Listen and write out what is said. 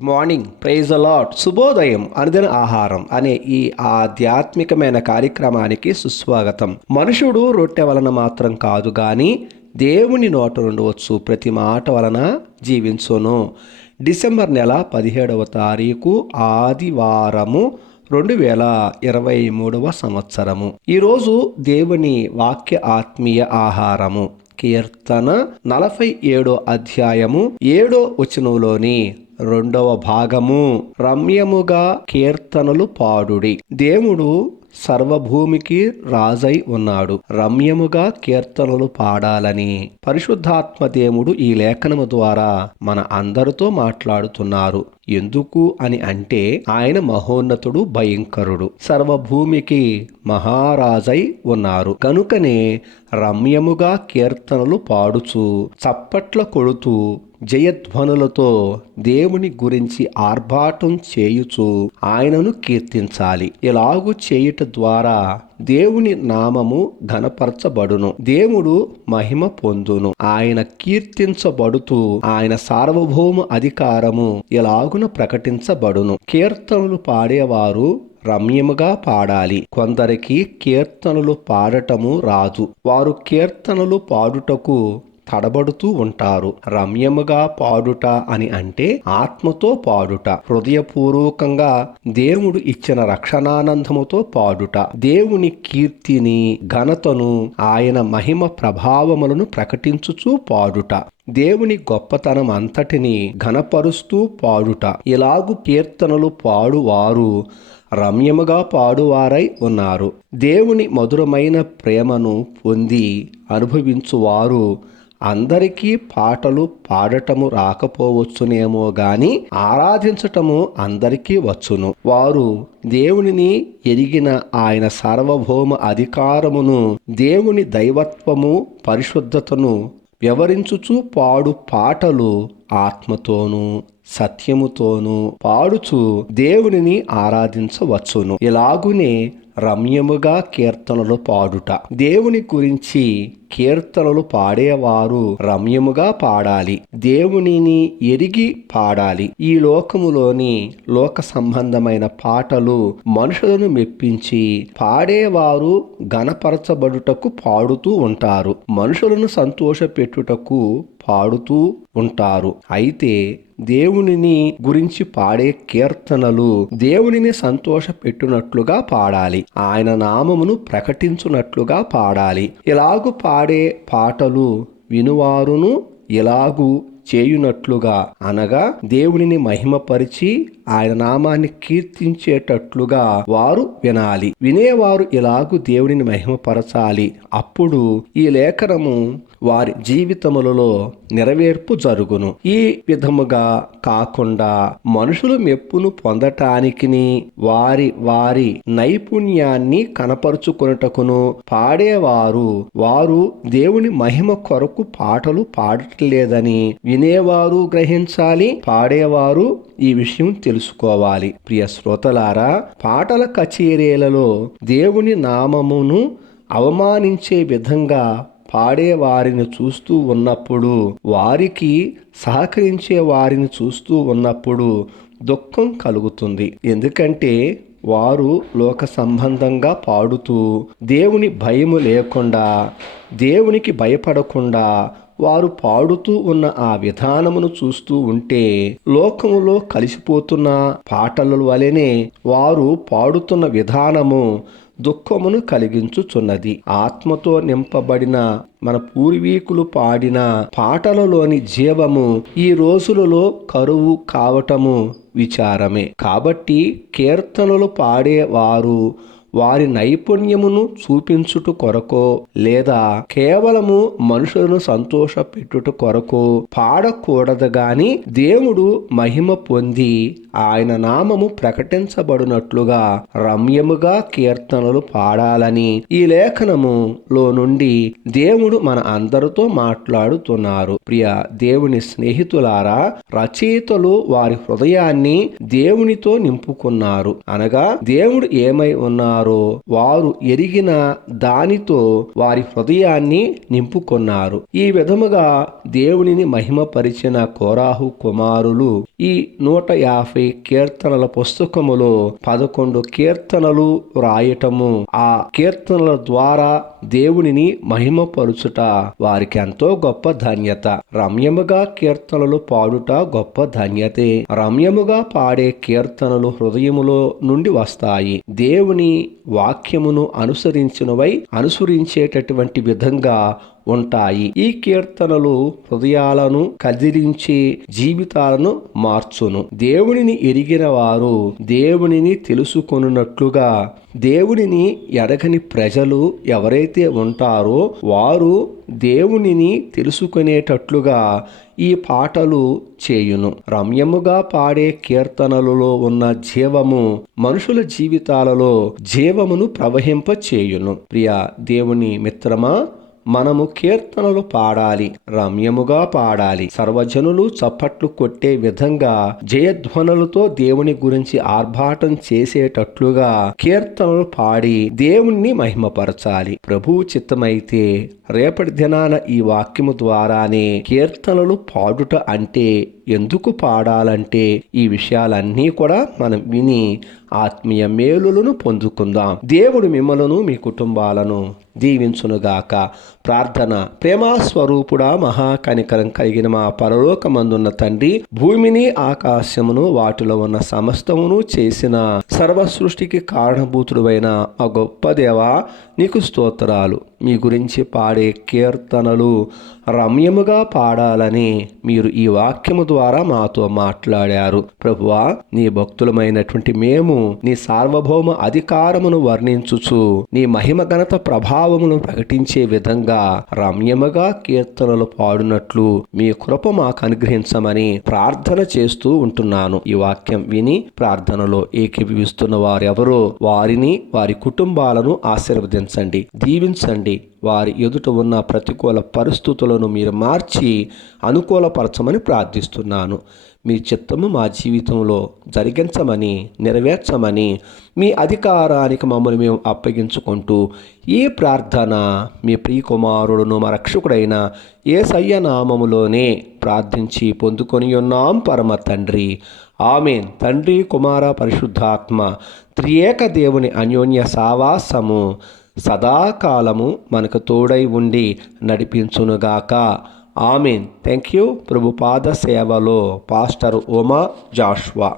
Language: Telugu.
మార్నింగ్ ప్రైజ్ అలాట్ శుభోదయం అనుదిన ఆహారం అనే ఈ ఆధ్యాత్మికమైన కార్యక్రమానికి సుస్వాగతం. మనుషుడు రొట్టె వలన మాత్రం కాదు గాని దేవుని నోట నుండవచ్చు ప్రతి మాట వలన జీవించును. డిసెంబర్ నెల పదిహేడవ తారీఖు ఆదివారము రెండు వేల ఇరవై మూడవ సంవత్సరము. ఈరోజు దేవుని వాక్య ఆత్మీయ ఆహారము. కీర్తన నలభై ఏడో అధ్యాయము ఏడో వచనంలోని రెండవ భాగము రమ్యముగా కీర్తనలు పాడుడి. దేవుడు సర్వభూమికి రాజై ఉన్నాడు. రమ్యముగా కీర్తనలు పాడాలని పరిశుద్ధాత్మ దేవుడు ఈ లేఖనము ద్వారా మన అందరితో మాట్లాడుతున్నారు. ఎందుకు అని అంటే ఆయన మహోన్నతుడు భయంకరుడు. సర్వభూమికి మహారాజై ఉన్నారు. కనుకనే రమ్యముగా కీర్తనలు పాడుచు చప్పట్ల కొడుతూ జయధ్వనులతో దేవుని గురించి ఆర్భాటం చేయుచు ఆయనను కీర్తించాలి. ఇలాగు చేయుట ద్వారా దేవుని నామము ఘనపరచబడును. దేవుడు మహిమ పొందును. ఆయన కీర్తించబడుతూ ఆయన సార్వభౌమ అధికారము ఇలాగున ప్రకటించబడును. కీర్తనలు పాడేవారు రమ్యముగా పాడాలి. కొందరికి కీర్తనలు పాడటము రాదు. వారు కీర్తనలు పాడుటకు తడబడుతూ ఉంటారు. రమ్యముగా పాడుట అని అంటే ఆత్మతో పాడుట. హృదయపూర్వకంగా దేవుడు ఇచ్చిన రక్షణానందముతో పాడుట. దేవుని కీర్తిని ఘనతను ఆయన మహిమ ప్రభావములను ప్రకటించుచూ పాడుట. దేవుని గొప్పతనం అంతటిని ఘనపరుస్తూ పాడుట. ఇలాగు కీర్తనలు పాడువారు రమ్యముగా పాడువారై ఉన్నారు. దేవుని మధురమైన ప్రేమను పొంది అనుభవించువారు అందరికీ పాటలు పాడటము రాకపోవచ్చునేమో గాని ఆరాధించటము అందరికీ వచ్చును. వారు దేవునిని ఎరిగిన ఆయన సార్వభౌమ అధికారమును దేవుని దైవత్వము పరిశుద్ధతను వ్యవరించుచు పాడు పాటలు ఆత్మతోనూ సత్యముతోనూ పాడుచు దేవునిని ఆరాధించవచ్చును. ఇలాగునే రమ్యముగా కీర్తనలు పాడుట. దేవుని గురించి కీర్తనలు పాడేవారు రమ్యముగా పాడాలి. దేవునిని ఎరిగి పాడాలి. ఈ లోకములోని లోక సంబంధమైన పాటలు మనుషులను మెప్పించి పాడేవారు గణపరచబడుటకు పాడుతూ ఉంటారు. మనుషులను సంతోషపెట్టుటకు పాడుతూ ఉంటారు. అయితే దేవునిని గురించి పాడే కీర్తనలు దేవునిని సంతోష పెట్టునట్లుగా పాడాలి. ఆయన నామమును ప్రకటించునట్లుగా పాడాలి. ఇలాగు పాడే పాటలు వినువారును ఇలాగు చేయునట్లుగా అనగా దేవునిని మహిమపరిచి ఆయన నామాన్ని కీర్తించేటట్లుగా వారు వినాలి. వినేవారు ఇలాగు దేవునిని మహిమపరచాలి. అప్పుడు ఈ లేఖనము వారి జీవితములలో నెరవేర్పు జరుగును. ఈ విధముగా కాకుండా మనుషులు మెప్పును పొందటానికి వారి వారి నైపుణ్యాన్ని కనపరుచుకొనుటకును పాడేవారు. వారు దేవుని మహిమ కొరకు పాటలు పాడట్లేదని వినేవారు గ్రహించాలి పాడేవారు ఈ విషయం తెలుసుకోవాలి. ప్రియ శ్రోతలారా పాటల కచేరీలలో దేవుని నామమును అవమానించే విధంగా పాడే వారిని చూస్తూ ఉన్నప్పుడు వారికి సహకరించే వారిని చూస్తూ ఉన్నప్పుడు దుఃఖం కలుగుతుంది. ఎందుకంటే వారు లోక సంబంధంగా పాడుతూ దేవుని భయము లేకుండా దేవునికి భయపడకుండా వారు పాడుతూ ఉన్న ఆ విధానమును చూస్తూ ఉంటే లోకములో కలిసిపోతున్న పాటల వలెనే వారు పాడుతున్న విధానము దుఃఖమును కలిగించుచున్నది. ఆత్మతో నింపబడిన మన పూర్వీకులు పాడిన పాటలలోని జీవము ఈ రోజులలో కరువు కావటము విచారమే. కాబట్టి కీర్తనలు పాడేవారు వారి నైపుణ్యమును చూపించుట కొరకో లేదా కేవలము మనుషులను సంతోష పెట్టుట కొరకు పాడకూడదు గాని దేవుడు మహిమ పొంది ఆయన నామము ప్రకటించబడినట్లుగా రమ్యముగా కీర్తనలు పాడాలని ఈ లేఖనములో నుండి దేవుడు మన అందరితో మాట్లాడుతున్నారు. ప్రియ దేవుని స్నేహితులారా రచయితలు వారి హృదయాన్ని దేవునితో నింపుకున్నారు. అనగా దేవుడు ఏమై ఉన్నారు? ఉన్నారో వారు ఎరిగిన దానితో వారి హృదయాన్ని నింపుకున్నారు. ఈ విధముగా దేవునిని మహిమపరిచిన కోరాహు కుమారులు ఈ నూట యాభై కీర్తనల పుస్తకములో పదకొండు కీర్తనలు రాయటము ఆ కీర్తనల ద్వారా దేవునిని మహిమపరుచుట వారికి ఎంతో గొప్ప ధన్యత. రమ్యముగా కీర్తనలు పాడుట గొప్ప ధన్యతే. రమ్యముగా పాడే కీర్తనలు హృదయములో నుండి వస్తాయి. దేవుని వాక్యమును అనుసరించినవై అనుసరించేటటువంటి విధంగా ఉంటాయి. ఈ కీర్తనలు హృదయాలను కదిలించి జీవితాలను మార్చును. దేవునిని ఎరిగిన వారు దేవునిని తెలుసుకొనున్నట్లుగా దేవునిని ఎరగని ప్రజలు ఎవరైతే ఉంటారో వారు దేవునిని తెలుసుకునేటట్లుగా ఈ పాటలు చేయును. రమ్యముగా పాడే కీర్తనలలో ఉన్న జీవము మనుషుల జీవితాలలో జీవమును ప్రవహింప చేయును ప్రియ దేవుని మిత్రమా మనము కీర్తనలు పాడాలి రమ్యముగా పాడాలి. సర్వజనులు చప్పట్లు కొట్టే విధంగా జయధ్వనులతో దేవుని గురించి ఆర్భాటం చేసేటట్లుగా కీర్తనలు పాడి దేవుణ్ణి మహిమపరచాలి. ప్రభు చిత్తమైతే రేపటి దినాన ఈ వాక్యము ద్వారానే కీర్తనలు పాడుట అంటే ఎందుకు పాడాలంటే ఈ విషయాలన్నీ కూడా మనం విని ఆత్మీయ మేలులను పొందుకుందాం. దేవుడు మిమ్మలను మీ కుటుంబాలను దీవించునుగాక. ప్రార్థన ప్రేమాస్వరూపుడా మహాకనికరం కలిగిన మా పరలోకమందున్న తండ్రి భూమిని ఆకాశమును వాటిలో ఉన్న సమస్తమును చేసిన సర్వ సృష్టికి కారణభూతుడువైన ఆ గొప్ప దేవా నీకు స్తోత్రాలు. మీ గురించి పాడే కీర్తనలు రమ్యముగా పాడాలని మీరు ఈ వాక్యము ద్వారా మాతో మాట్లాడారు. ప్రభువా నీ భక్తులమైనటువంటి మేము నీ సార్వభౌమ అధికారమును వర్ణించుచు నీ మహిమ ఘనత ప్రభావమును ప్రకటించే విధంగా రమ్యముగా కీర్తనలు పాడునట్లు మీ కృప మాకు అనుగ్రహించమని ప్రార్థన చేస్తూ ఉంటున్నాను. ఈ వాక్యం విని ప్రార్థనలో ఏకీభవిస్తున్న వారెవరో వారిని వారి కుటుంబాలను ఆశీర్వదించండి దీవించండి. వారి ఎదుట ఉన్న ప్రతికూల పరిస్థితులను మీరు మార్చి అనుకూలపరచమని ప్రార్థిస్తున్నాను. మీ చిత్తము మా జీవితంలో జరిగించమని నెరవేర్చమని మీ అధికారానికి మమ్మల్ని మేము అప్పగించుకుంటూ ఈ ప్రార్థన మీ ప్రియకుమారుడును మా రక్షకుడైన ఏ నామములోనే ప్రార్థించి పొందుకొని ఉన్నాం పరమ తండ్రి. ఆమెన్. తండ్రి కుమార పరిశుద్ధాత్మ త్రియేక దేవుని అన్యోన్య సావాసము. సదాకాలము మనకు తోడై ఉండి నడిపించునుగాక. ఆమెన్. థ్యాంక్ యూ ప్రభుపాద సేవలో పాస్టర్ ఉమా జాష్వా.